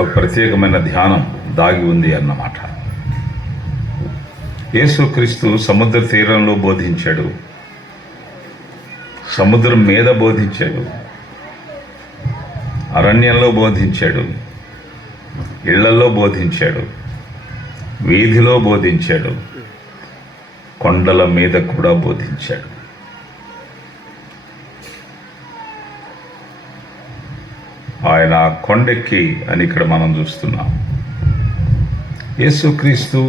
ఒక ప్రత్యేకమైన ధ్యానం దాగి ఉంది అన్నమాట. యేసుక్రీస్తు సముద్ర తీరంలో బోధించాడు, సముద్రం మీద బోధించాడు, అరణ్యంలో బోధించాడు, ఇళ్లలో బోధించాడు, వీధిలో బోధించాడు, కొండల మీద కూడా బోధించాడు. ఆయన కొండెక్కి అని ఇక్కడ మనం చూస్తున్నాం. యేసుక్రీస్తు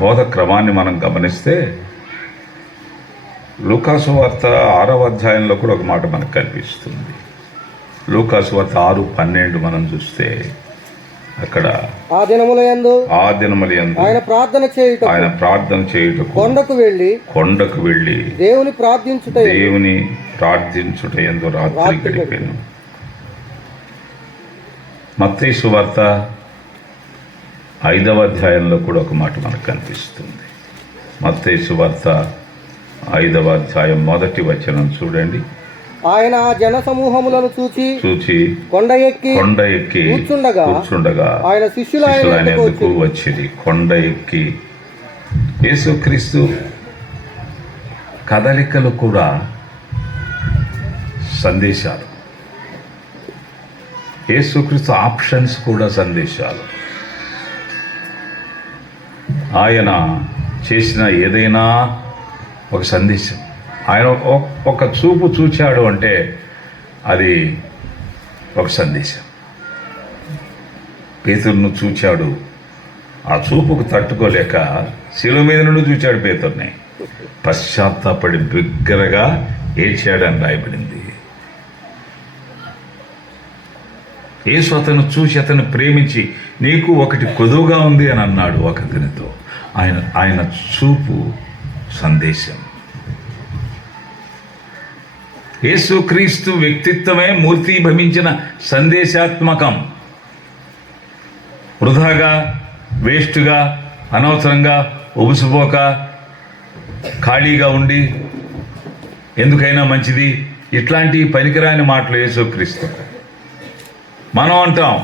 బోధ క్రమాన్ని మనం గమనిస్తే లూకాసు వార్త 6వ అధ్యాయంలో కూడా ఒక మాట మనకు కనిపిస్తుంది. లూకాసు వార్త 6:12 మనం చూస్తే అక్కడ ఆ దినములయందు ఆయన ప్రార్థన చేయుటకు కొండకు వెళ్ళి దేవుని ప్రార్థించుట యందు రాత్రి గడిపాను. మత్తయి సువార్త 5వ అధ్యాయంలో కూడా ఒక మాట మనకు కనిపిస్తుంది. మత్తయి సువార్త 5వ అధ్యాయం 1వ వచనం చూడండి. ఆయన జన సమూహములను చూచి కొండ ఎక్కి కూర్చుండగా ఆయన శిష్యులు ఆయన ఎందుకు వచ్చింది. కొండ ఎక్కి యేసుక్రీస్తు కదలికలు కూడా సందేశాలు, యేసుక్రీస్తు ఆప్షన్స్ కూడా సందేశాలు. ఆయన చేసిన ఏదైనా ఒక సందేశం. ఆయన ఒక చూపు చూచాడు అంటే అది ఒక సందేశం. పేతురును చూచాడు, ఆ చూపుకు తట్టుకోలేక శిలువ మీద నుండి చూచాడు పేతుర్ని. పశ్చాత్తాపడి బిగ్గరగా ఏడ్చాడని రాయబడింది. యేసు అతను చూసి అతను ప్రేమించి నీకు ఒకటి కొదువుగా ఉంది అని అన్నాడు ఒకతనితో. ఆయన చూపు సందేశం. యేసుక్రీస్తు వ్యక్తిత్వమే మూర్తీభవించిన సందేశాత్మకం. వృధాగా, వేస్ట్గా, అనవసరంగా, ఉబుసుపోక, ఖాళీగా ఉండి ఎందుకైనా మంచిది ఇట్లాంటి పనికిరాని మాటలు యేసుక్రీస్తు. మనం అంటాం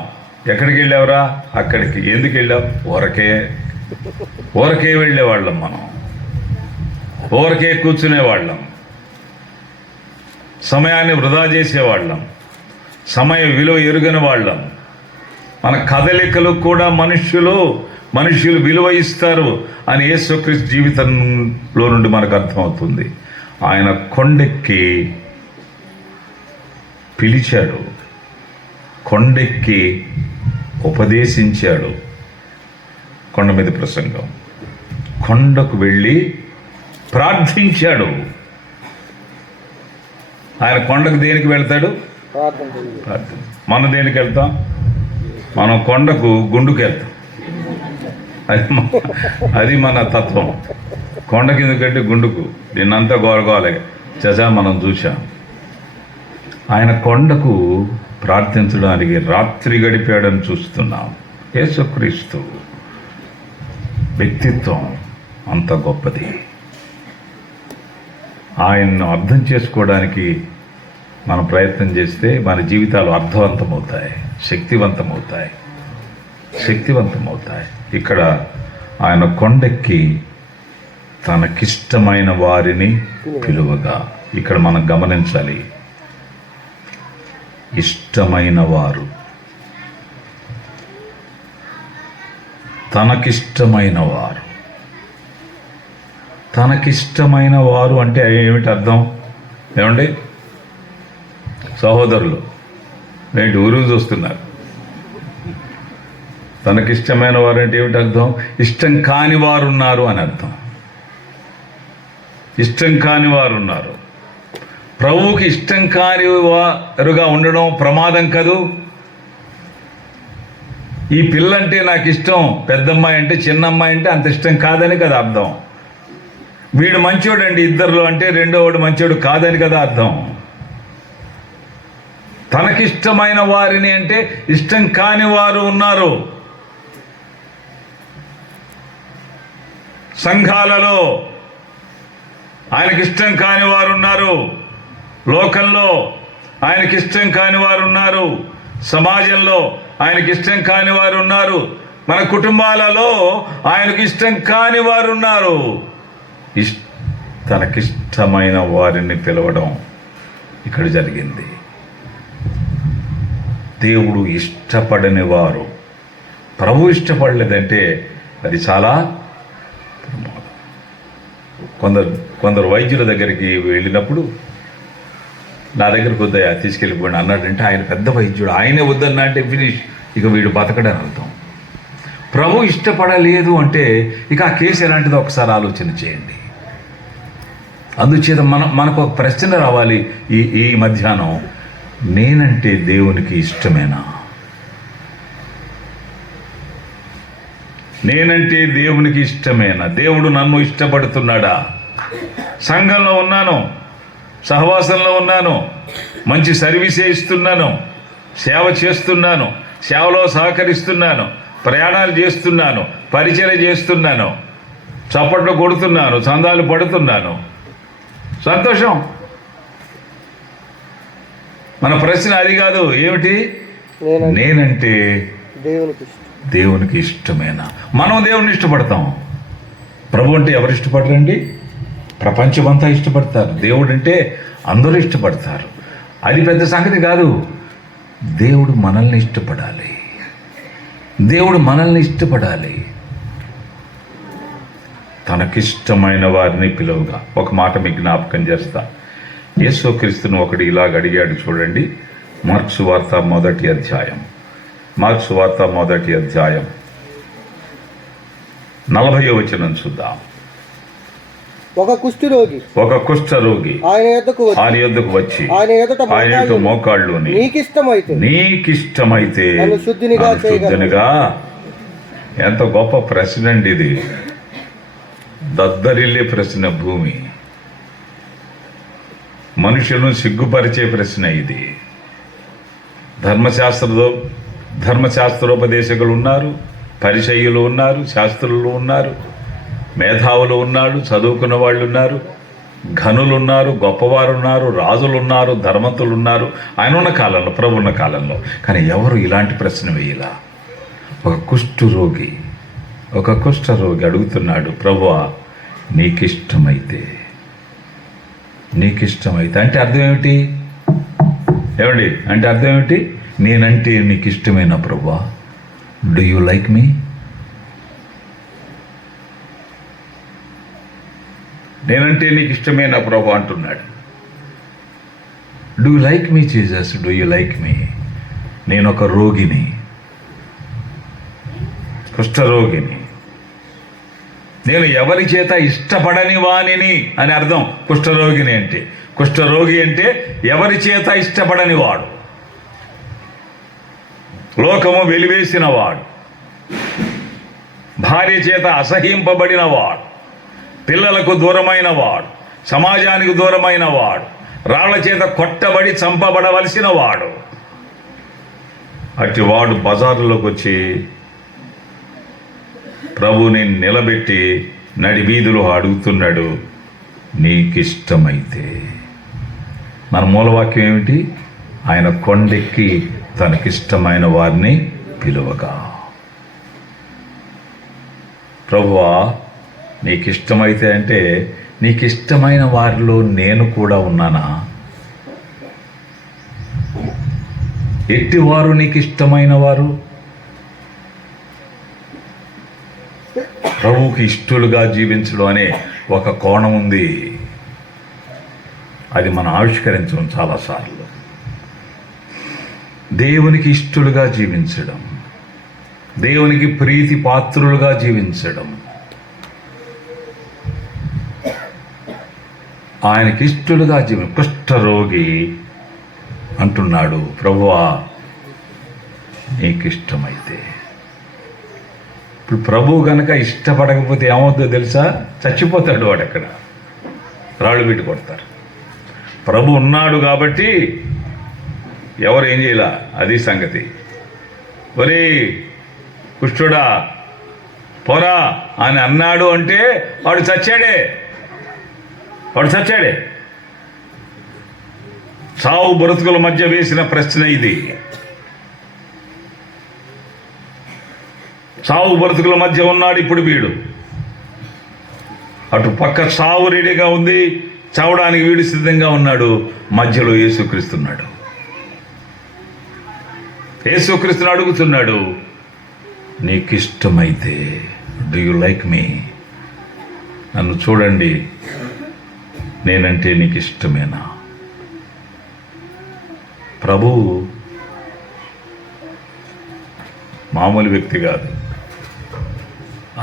ఎక్కడికి వెళ్ళావురా, అక్కడికి. ఎందుకు వెళ్ళావు? ఊరకే వెళ్ళేవాళ్ళం, మనం ఊరకే కూర్చునేవాళ్ళం, సమయాన్ని వృధా చేసేవాళ్ళం, సమయ విలువ ఎరుగని వాళ్ళం. మన కదలికలు కూడా మనుష్యులు విలువ ఇస్తారు అని యేసుక్రీస్తు జీవితంలో నుండి మనకు అర్థమవుతుంది. ఆయన కొండెక్కి పిలిచాడు, కొండెక్కి ఉపదేశించాడు. కొండ మీద ప్రసంగం. కొండకు వెళ్ళి ప్రార్థించాడు. ఆయన కొండకు దేనికి వెళ్తాడు? ప్రార్థన. మనం దేనికి వెళ్తాం? మనం కొండకు గుండుకు వెళ్తాం. అది మన తత్వం. కొండకి ఎందుకంటే గుండుకు నిన్నంతా గోరగోలే చచా మనం చూసాం. ఆయన కొండకు ప్రార్థించడానికి రాత్రి గడిపాడని చూస్తున్నాం. యేసుక్రీస్తు వ్యక్తిత్వం అంత గొప్పది. ఆయన్ను అర్థం చేసుకోవడానికి మనం ప్రయత్నం చేస్తే మన జీవితాలు అర్థవంతమవుతాయి, శక్తివంతమవుతాయి. ఇక్కడ ఆయన కొండెక్కి తనకిష్టమైన వారిని పిలువగా, ఇక్కడ మనం గమనించాలి, ఇష్టమైన వారు, తనకిష్టమైన వారు అంటే ఏమిటి అర్థం? ఏమండి సహోదరులు, ఏంటి ఊరు చూస్తున్నారు? తనకిష్టమైన వారు అంటే ఏమిటి అర్థం? ఇష్టం కాని వారు ఉన్నారు అని అర్థం. ఇష్టం కాని వారు ఉన్నారు. ప్రభువుకి ఇష్టం కాని వారుగా ఉండడం ప్రమాదం కదూ. ఈ పిల్లంటే నాకు ఇష్టం, పెద్దమ్మాయి అంటే చిన్నమ్మాయి అంటే అంత ఇష్టం కాదని కదా అర్థం. వీడు మంచోడు అండి ఇద్దరిలో అంటే రెండోవాడు మంచోడు కాదని కదా అర్థం. తనకిష్టమైన వారిని అంటే ఇష్టం కాని వారు ఉన్నారు. సంఘాలలో ఆయనకిష్టం కాని వారు ఉన్నారు. లోకంలో ఆయనకి ఇష్టం కాని వారు ఉన్నారు. సమాజంలో ఆయనకి ఇష్టం కాని వారు ఉన్నారు. మన కుటుంబాలలో ఆయనకు ఇష్టం కాని వారు ఉన్నారు. తనకిష్టమైన వారిని పిలవడం ఇక్కడ జరిగింది. దేవుడు ఇష్టపడని వారు, ప్రభు ఇష్టపడలేదంటే అది చాలా ప్రమాదం. కొందరు వైద్యుల దగ్గరికి వెళ్ళినప్పుడు నా దగ్గరకు వద్దయా తీసుకెళ్ళిపోండి అన్నాడంటే ఆయన పెద్ద వైద్యుడు, ఆయనే వద్దన్నా అంటే ఫినిష్, ఇక వీడు బతకడని అర్థం. ప్రభు ఇష్టపడలేదు అంటే ఇక ఆ కేసు ఎలాంటిదో ఒకసారి ఆలోచన చేయండి. అందుచేత మనకు ఒక ప్రశ్న రావాలి ఈ మధ్యాహ్నం, నేనంటే దేవునికి ఇష్టమేనా? నేనంటే దేవునికి ఇష్టమేనా? దేవుడు నన్ను ఇష్టపడుతున్నాడా? సంఘంలో ఉన్నాను, సహవాసంలో ఉన్నాను, మంచి సర్వీసే ఇస్తున్నాను, సేవ చేస్తున్నాను, సేవలో సహకరిస్తున్నాను, ప్రయాణాలు చేస్తున్నాను, పరిచయం చేస్తున్నాను, చప్పట్లు కొడుతున్నాను, చందాలు పడుతున్నాను, సంతోషం. మన ప్రశ్న అది కాదు. ఏమిటి? నేనంటే దేవునికి ఇష్టమేనా? మనం దేవుని ఇష్టపడతాం. ప్రభు అంటే ఎవరు ఇష్టపడరండి? ప్రపంచమంతా ఇష్టపడతారు. దేవుడు అంటే అందరూ ఇష్టపడతారు. అది పెద్ద సంగతి కాదు. దేవుడు మనల్ని ఇష్టపడాలి. దేవుడు మనల్ని ఇష్టపడాలి. తనకిష్టమైన వారిని పిలువగా. ఒక మాట మీకు జ్ఞాపకం చేస్తా. యేసుక్రీస్తును ఒకడు ఇలాగ అడిగాడు చూడండి. మార్క్సు వార్త 1వ అధ్యాయం, మార్క్సు వార్త 1వ అధ్యాయం 40వ వచనం చూద్దాం. ఒక కుష్ఠరోగి ఆయన యొద్దకు వచ్చి ఆయన మోకాళ్ళుని నీకిష్టమైతే నన్ను శుద్ధినిగా. ఎంత గొప్ప ప్రశ్న అండి ఇది. దద్దరిల్లే ప్రశ్న. భూమి మనుషులను సిగ్గుపరిచే ప్రశ్న ఇది. ధర్మశాస్త్రోపదేశకులు ఉన్నారు, పరిచయ్యులు ఉన్నారు, శాస్త్రులు ఉన్నారు, మేధావులు ఉన్నారు, చదువుకున్న వాళ్ళు ఉన్నారు, ఘనులు ఉన్నారు, గొప్పవారు ఉన్నారు, రాజులు ఉన్నారు, ధర్మంతులు ఉన్నారు ఆయన ఉన్న కాలంలో, ప్రభు ఉన్న కాలంలో. కానీ ఎవరు ఇలాంటి ప్రశ్న వేయలా. ఒక కుష్ఠరోగి అడుగుతున్నాడు, ప్రభువా నీకిష్టమైతే అంటే అర్థం ఏమిటి? ఏమండి అంటే అర్థం ఏమిటి? నేనంటే నీకు ఇష్టమైన ప్రభువా, డూ యూ లైక్ మీ? నేనంటే నీకు ఇష్టమైన ప్రభు అంటున్నాడు. Do you like me Jesus? Do you like me? నేను ఒక రోగిని, కుష్ఠరోగిని. నేను ఎవరి చేత ఇష్టపడని వానిని అని అర్థం. కుష్ఠరోగిని అంటే, కుష్ఠరోగి అంటే ఎవరి చేత ఇష్టపడని వాడు, లోకము వెలివేసిన వాడు, భార్య చేత అసహింపబడిన వాడు, పిల్లలకు దూరమైన వాడు, సమాజానికి దూరమైన వాడు, రాళ్ల చేత కొట్టబడి చంపబడవలసిన వాడు. అట్టి వాడు బజారులోకి వచ్చి ప్రభుని నిలబెట్టి నడి వీధులు అడుగుతున్నాడు, నీకిష్టమైతే. మన మూలవాక్యం ఏమిటి? ఆయన కొండెక్కి తనకిష్టమైన వారిని పిలువగా. ప్రభువా నీకిష్టమైతే అంటే నీకిష్టమైన వారిలో నేను కూడా ఉన్నానా? ఎట్టివారు నీకిష్టమైన వారు? ప్రభువుకి ఇష్టలుగా జీవించడం అనే ఒక కోణం ఉంది. అది మనం ఆవిష్కరించడం చాలాసార్లు. దేవునికి ఇష్టలుగా జీవించడం, దేవునికి ప్రీతి పాత్రులుగా జీవించడం, ఆయనకి ఇష్టలుగా కుష్ఠరోగి అంటున్నాడు, ప్రభువా నీకిష్టమైతే. ఇప్పుడు ప్రభువు కనుక ఇష్టపడకపోతే ఏమవుతుందో తెలుసా? చచ్చిపోతాడు వాడు. అక్కడ రాళ్ళు పెట్టి కొడతారు. ప్రభు ఉన్నాడు కాబట్టి ఎవరు ఏం చేయాల, అది సంగతి. ఒరే కుష్ఠుడా పోరా అని అన్నాడు అంటే వాడు చచ్చాడే. చావు బ్రతుకుల మధ్య వేసిన ప్రశ్న ఇది. చావు బ్రతుకుల మధ్య ఉన్నాడు ఇప్పుడు వీడు. అటు పక్క చావు రెడీగా ఉంది, చావడానికి వీడు సిద్ధంగా ఉన్నాడు. మధ్యలో యేసుక్రీస్తున్నాడు. యేసుక్రీస్తుని అడుగుతున్నాడు, నీకిష్టమైతే, డూ యు లైక్ మీ? నన్ను చూడండి, నేనంటే నీకు ఇష్టమేనా? ప్రభు మామూలు వ్యక్తి కాదు.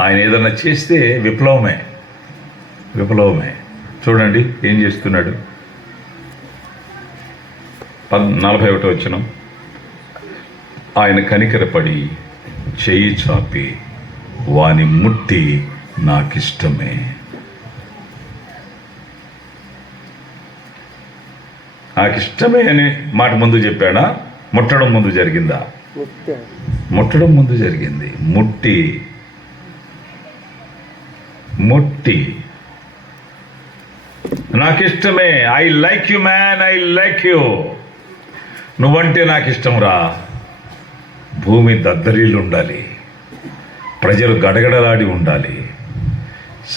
ఆయన ఏదన్నా చేస్తే విప్లవమే. చూడండి ఏం చేస్తున్నాడు. 41వ వచనం, ఆయన కనికరపడి చెయ్యి చాపి వాని ముట్టి నాకిష్టమే. నాకిష్టమే అని మాట ముందు చెప్పాడా? ముట్టడం ముందు జరిగిందా? ముట్టడం ముందు జరిగింది. ముట్టి నాకిష్టమే. I like you man, I like you. నువ్వంటే నాకు ఇష్టం రా. భూమి దద్దరిల్లు ఉండాలి, ప్రజలు గడగడలాడి ఉండాలి,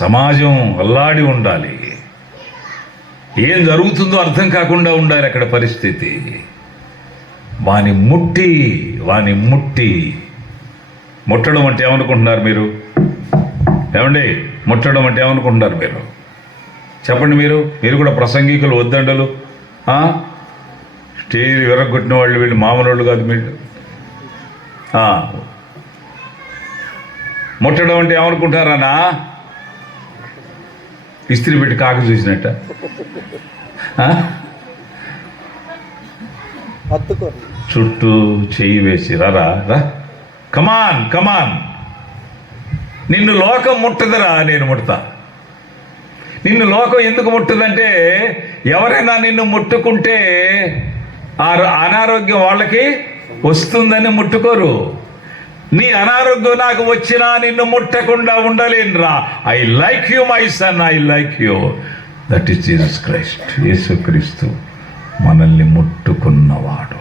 సమాజం అల్లాడి ఉండాలి, ఏం జరుగుతుందో అర్థం కాకుండా ఉండాలి అక్కడ పరిస్థితి. వాని ముట్టి. ముట్టడం అంటే ఏమనుకుంటున్నారు మీరు? ఏమండి, ముట్టడం అంటే ఏమనుకుంటున్నారు మీరు? చెప్పండి. మీరు కూడా ప్రసంగికులు వద్దండలు, స్టేజ్ విరగొట్టిన వాళ్ళు వీళ్ళు మామూలు వాళ్ళు కాదు. మీరు ముట్టడం అంటే ఏమనుకుంటారన్నా? ఇస్త్రీ పెట్టి కాకు చూసినట్ట. చుట్టూ చెయ్యి వేసి రా, కమాన్, నిన్ను లోకం ముట్టదురా, నేను ముడతా. నిన్ను లోకం ఎందుకు ముట్టదంటే, ఎవరైనా నిన్ను ముట్టుకుంటే ఆ అనారోగ్యం వాళ్ళకి వస్తుందని ముట్టుకోరు. నీ అనారోగ్యం నాకు వచ్చినా నిన్ను ముట్టకుండా ఉండలేనురా. I like you my son, I like you. That is Jesus Christ. యేసుక్రీస్తు మనల్ని ముట్టుకున్నవాడు,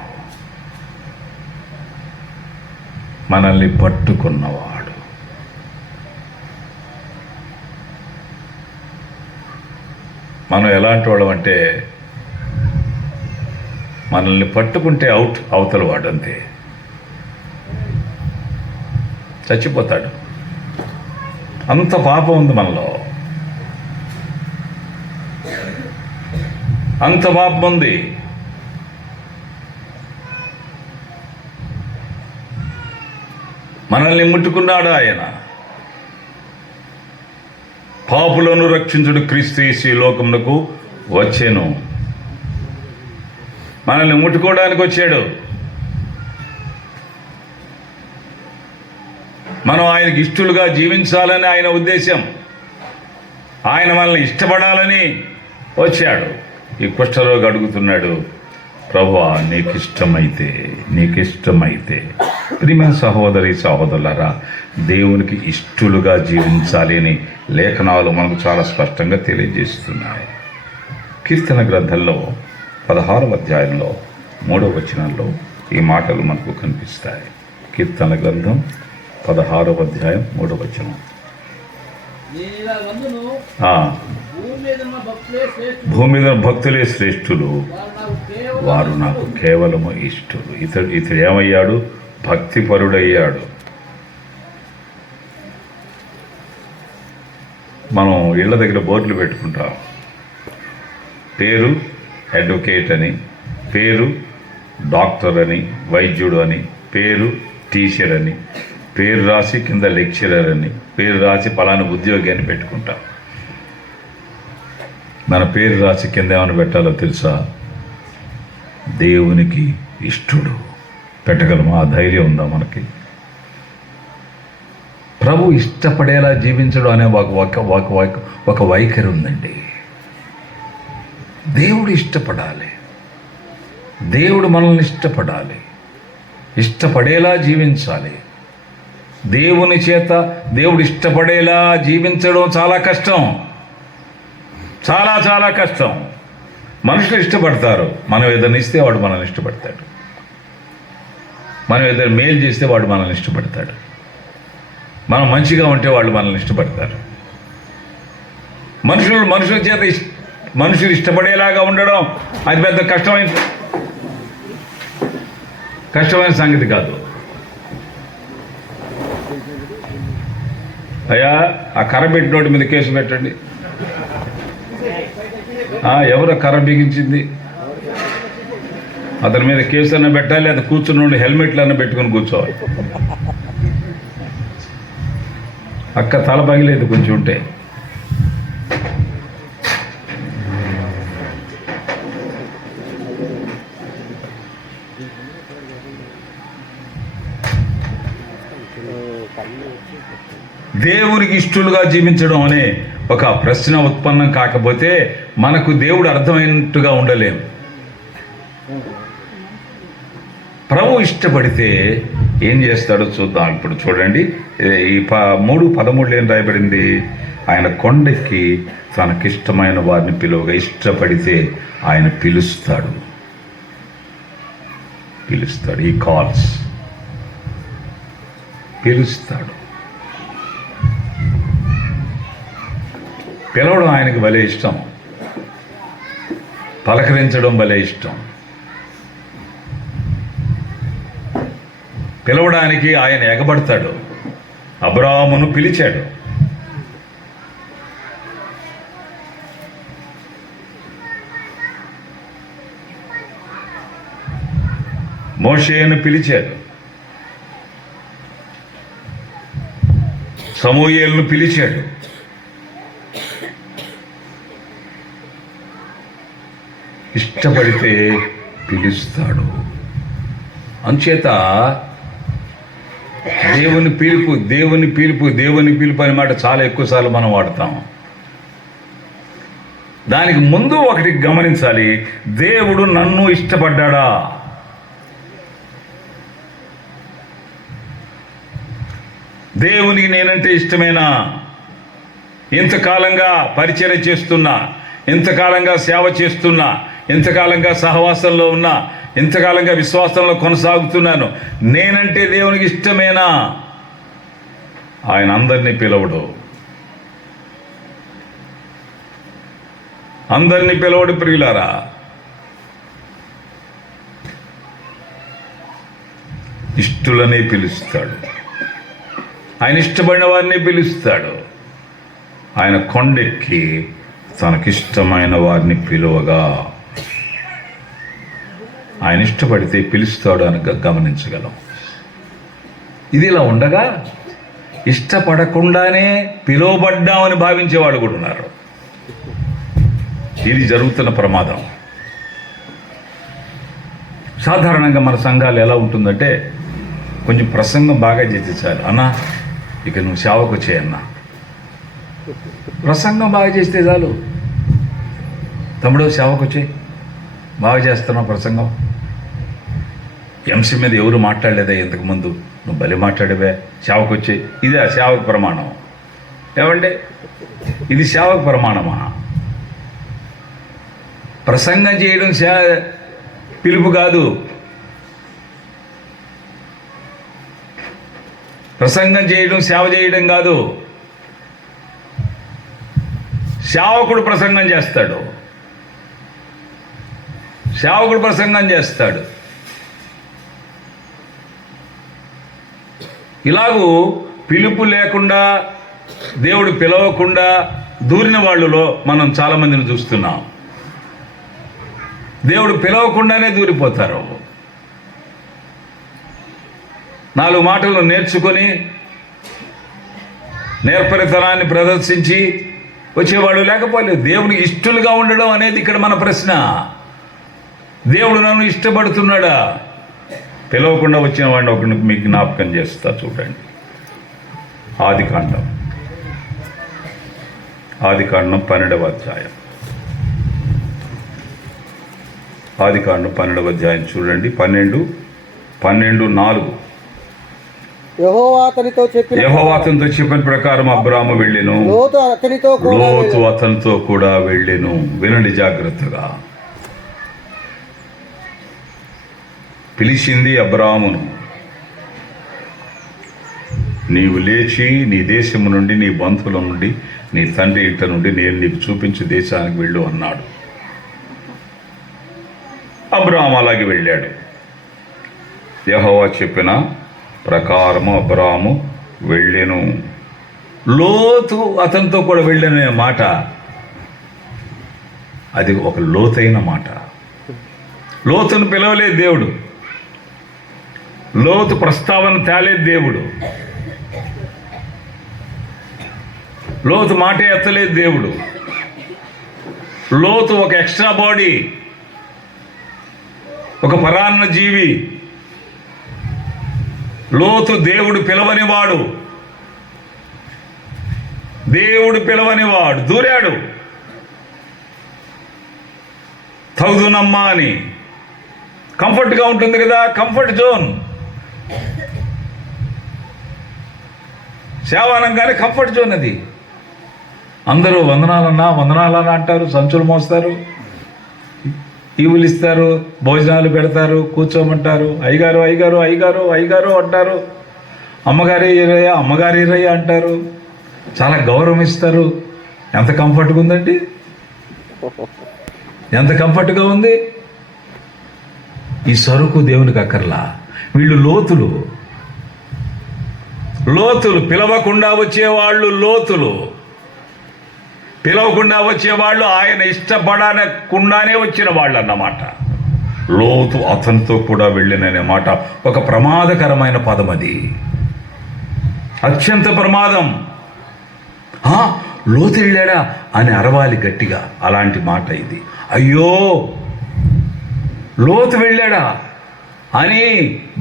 మనల్ని పట్టుకున్నవాడు. మనం ఎలాంటి వాళ్ళం అంటే, మనల్ని పట్టుకుంటే అవుట్, అవతల వాడు అంతే, చచ్చిపోతాడు. అంత పాపం ఉంది మనలో, అంత పాపం ఉంది. మనల్ని ముట్టుకున్నాడు ఆయన. పాపులను రక్షించుడు క్రీస్తు యేసు ఈ లోకమునకు వచ్చెను. మనల్ని ముట్టుకోవడానికి వచ్చాడు. మనం ఆయనకి ఇష్టలుగా జీవించాలని ఆయన ఉద్దేశం. ఆయన మనల్ని ఇష్టపడాలని వచ్చాడు. ఈ కుష్ఠరోగి అడుగుతున్నాడు, ప్రభువా నీకిష్టమైతే. ప్రియమైన సహోదరి సహోదరులారా, దేవునికి ఇష్టలుగా జీవించాలి అని లేఖనాలు మనకు చాలా స్పష్టంగా తెలియజేస్తున్నాయి. కీర్తన గ్రంథంలో 16వ అధ్యాయంలో 3వ వచనంలో ఈ మాటలు మనకు కనిపిస్తాయి. కీర్తన గ్రంథం 16వ అధ్యాయం 3వ వచనం. భూమి మీద భక్తులే శ్రేష్ఠులు, వారు నాకు కేవలము ఇష్టలు. ఇతడు ఏమయ్యాడు? భక్తిపరుడయ్యాడు. మనం ఇళ్ళ దగ్గర బోర్డులు పెట్టుకుంటాం. పేరు అడ్వకేట్ అని, పేరు డాక్టర్ అని, వైద్యుడు అని, పేరు టీచర్ అని, పేరు రాసి కింద లెక్చరర్ అని, పేరు రాసి పలానా ఉద్యోగి అని పెట్టుకుంటాం. మన పేరు రాసి కింద ఏమైనా పెట్టాలో తెలుసా? దేవునికి ఇష్టడు పెట్టగలమా? ఆ ధైర్యం ఉందా మనకి? ప్రభు ఇష్టపడేలా జీవించడం అనే ఒక వైఖరి ఉందండి. దేవుడు ఇష్టపడాలి, దేవుడు మనల్ని ఇష్టపడాలి, ఇష్టపడేలా జీవించాలి. దేవుని చేత దేవుడు ఇష్టపడేలా జీవించడం చాలా కష్టం, చాలా కష్టం. మనుషులు ఇష్టపడతారు. మనం ఏదైనా ఇస్తే వాడు మనల్ని ఇష్టపడతాడు. మనం ఏదైనా మేలు చేస్తే వాడు మనల్ని ఇష్టపడతాడు. మనం మంచిగా ఉంటే వాళ్ళు మనల్ని ఇష్టపడతారు. మనుషుల చేత మనుషులు ఇష్టపడేలాగా ఉండడం అది పెద్ద కష్టమైన సంగతి కాదు. అయ్యా, ఆ కర్ర పెట్టినోటి మీద కేసు పెట్టండి. ఎవరు కర్ర బిగించింది అతని మీద కేసు అన్న పెట్టాలి. అది కూర్చున్న హెల్మెట్లు అన్న పెట్టుకుని కూర్చోవాలి. అక్క తల పగిలేదు కొంచెం ఉంటే. దేవునికి ఇష్టలుగా జీవించడం అనే ఒక ప్రశ్న ఉత్పన్నం కాకపోతే మనకు దేవుడు అర్థమైనట్టుగా ఉండలేము. ప్రభు ఇష్టపడితే ఏం చేస్తాడో చూద్దాం. ఇప్పుడు చూడండి, ఈ 3:13 ఏం రాయబడింది? ఆయన కొండెక్కి తనకిష్టమైన వారిని పిలువగా. ఇష్టపడితే ఆయన పిలుస్తాడు. ఈ కాల్స్ పిలుస్తాడు. పిలవడం ఆయనకు భలే ఇష్టం. పలకరించడం భలే ఇష్టం. పిలవడానికి ఆయన ఎగబడతాడు. అబ్రాహామును పిలిచాడు. మోషేను పిలిచాడు. సమూయేలును పిలిచాడు. ఇష్టపడితే పిలుస్తాడు. అంచేత దేవుని పిలుపు అనే మాట చాలా ఎక్కువసార్లు మనం వాడతాం. దానికి ముందు ఒకటి గమనించాలి. దేవుడు నన్ను ఇష్టపడ్డా? దేవునికి నేనంటే ఇష్టమేనా? ఇంతకాలంగా పరిచర్య చేస్తున్నా, ఇంతకాలంగా సేవ చేస్తున్నా, ఇంతకాలంగా సహవాసంలో ఉన్నా, ఇంతకాలంగా విశ్వాసంలో కొనసాగుతున్నాను. నేనంటే దేవునికి ఇష్టమేనా? ఆయన అందరినీ పిలవడు. ప్రియులారా. ఇష్టులనే పిలుస్తాడు. ఆయన ఇష్టపడిన వారిని పిలుస్తాడు. ఆయన కొండెక్కి తనకిష్టమైన వారిని పిలువగా. ఆయన ఇష్టపడితే పిలుస్తాడు అని గమనించగలం. ఇది ఇలా ఉండగా ఇష్టపడకుండానే పిలువబడ్డామని భావించేవాడు కూడా ఉన్నారు. ఇది జరుగుతున్న ప్రమాదం. సాధారణంగా మన సంఘాలు ఎలా ఉంటుందంటే, కొంచెం ప్రసంగం బాగా చేస్తే చాలు, అన్నా ఇక నువ్వు సేవకు వచ్చేయన్నా. ప్రసంగం బాగా చేస్తే చాలు, తమ్ముడు సేవకు వచ్చే, బాగా చేస్తున్నావు ప్రసంగం. ఎంసీ మీద ఎవరు మాట్లాడలేదా ఇంతకుముందు? నువ్వు బలి మాట్లాడేవే, సేవకు వచ్చే. ఇదే సేవకు ప్రమాణం. ఏమంటే ఇది సేవకు ప్రమాణమా? ప్రసంగం చేయడం పిలుపు కాదు. ప్రసంగం చేయడం సేవ చేయడం కాదు. సేవకుడు ప్రసంగం చేస్తాడు. ఇలాగూ పిలుపు లేకుండా, దేవుడు పిలవకుండా దూరిన వాళ్ళలో మనం చాలామందిని చూస్తున్నాం. దేవుడు పిలవకుండానే దూరిపోతారు. 4 మాటలు నేర్చుకొని నేర్పరితనాన్ని ప్రదర్శించి వచ్చేవాడు లేకపోలేదు. దేవునికి ఇష్టలుగా ఉండడం అనేది ఇక్కడ మన ప్రశ్న. దేవుడు నన్ను ఇష్టపడుతున్నాడా? పిలవకుండా వచ్చిన వాడిని ఒకటి మీకు జ్ఞాపకం చేస్తా, చూడండి. ఆదికాండం 12వ అధ్యాయం. ఆదికాండం 12వ అధ్యాయం చూడండి. 12:4. యెహోవా అతనితో చెప్పిన ప్రకారం అబ్రాము వెళ్ళెను, లోతు అతనితో కూడా వెళ్ళెను. వినండి జాగ్రత్తగా. పిలిచింది అబ్రామును. నీవు లేచి నీ దేశము నుండి, నీ బంధువుల నుండి, నీ తండ్రి ఇంట నుండి నేను నీకు చూపించే దేశానికి వెళ్ళు అన్నాడు. అబ్రాము అలాగే వెళ్ళాడు. యెహోవా చెప్పిన ప్రకారము అబ్రాము వెళ్ళెను. లోతు అతనితో కూడా వెళ్ళనే మాట, అది ఒక లోతైన మాట. లోతును పిలవలేదు దేవుడు, లోతు ప్రస్తావన తేలేదు దేవుడు, లోతు మాట ఎత్తలేదు దేవుడు. లోతు ఒక ఎక్స్ట్రా బాడీ, ఒక పరాన్న జీవి. లోతు దేవుడు పిలవనివాడు, దేవుడు పిలవనివాడు. దూరాడు తగుదునమ్మా అని. కంఫర్ట్గా ఉంటుంది కదా, కంఫర్ట్ జోన్. సేవానంగానే కంఫర్ట్ జోన్ అది. అందరూ వందనాలన్నా అంటారు, సంచులు మోస్తారు, ఈవులు ఇస్తారు, భోజనాలు పెడతారు, కూర్చోమంటారు, అయ్యగారు అయ్యగారు అయ్యగారు అయ్యగారు అంటారు, అమ్మగారి ఇరయ్య అమ్మగారి ఇరయ్య అంటారు, చాలా గౌరవం ఇస్తారు. ఎంత కంఫర్ట్గా ఉందండి, ఎంత కంఫర్ట్గా ఉంది. ఈ సరుకు దేవునికి అక్కర్లా. వీళ్ళు లోతులు పిలవకుండా వచ్చేవాళ్ళు, లోతులు పిలవకుండా వచ్చేవాళ్ళు, ఆయన ఇష్టపడకుండానే వచ్చిన వాళ్ళు అన్నమాట. లోతు అతనితో కూడా వెళ్ళిననే మాట ఒక ప్రమాదకరమైన పదం. అది అత్యంత ప్రమాదం. లోతు వెళ్ళాడా అని అరవాలి గట్టిగా, అలాంటి మాట ఇది. అయ్యో లోతు వెళ్ళాడా అని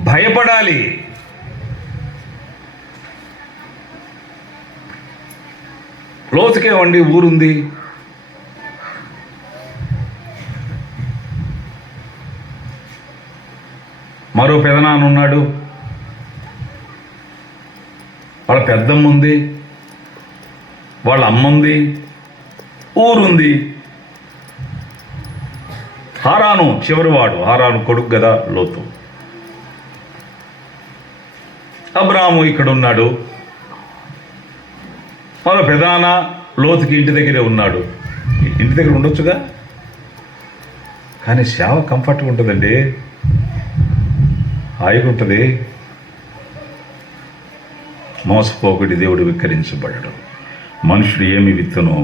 భయపడాలి. లోతుకేమండి ఊరుంది, మరో పెదనాన్న ఉన్నాడు, వాళ్ళ పెద్దమ్మ ఉంది, వాళ్ళ అమ్మ ఉంది, ఊరుంది. హారాను చివరివాడు, హారాను కొడుకు కదా లోతు. అబ్రాము ఇక్కడ ఉన్నాడు, వాళ్ళ పెదాన లోతుకి ఇంటి దగ్గరే ఉన్నాడు. ఇంటి దగ్గర ఉండొచ్చుగా, కానీ సేవ కంఫర్ట్గా ఉంటుందండి, హాయిగా ఉంటుంది. మోసపోకటి దేవుడు వికరించబడడు. మనుషుడు ఏమి విత్తునో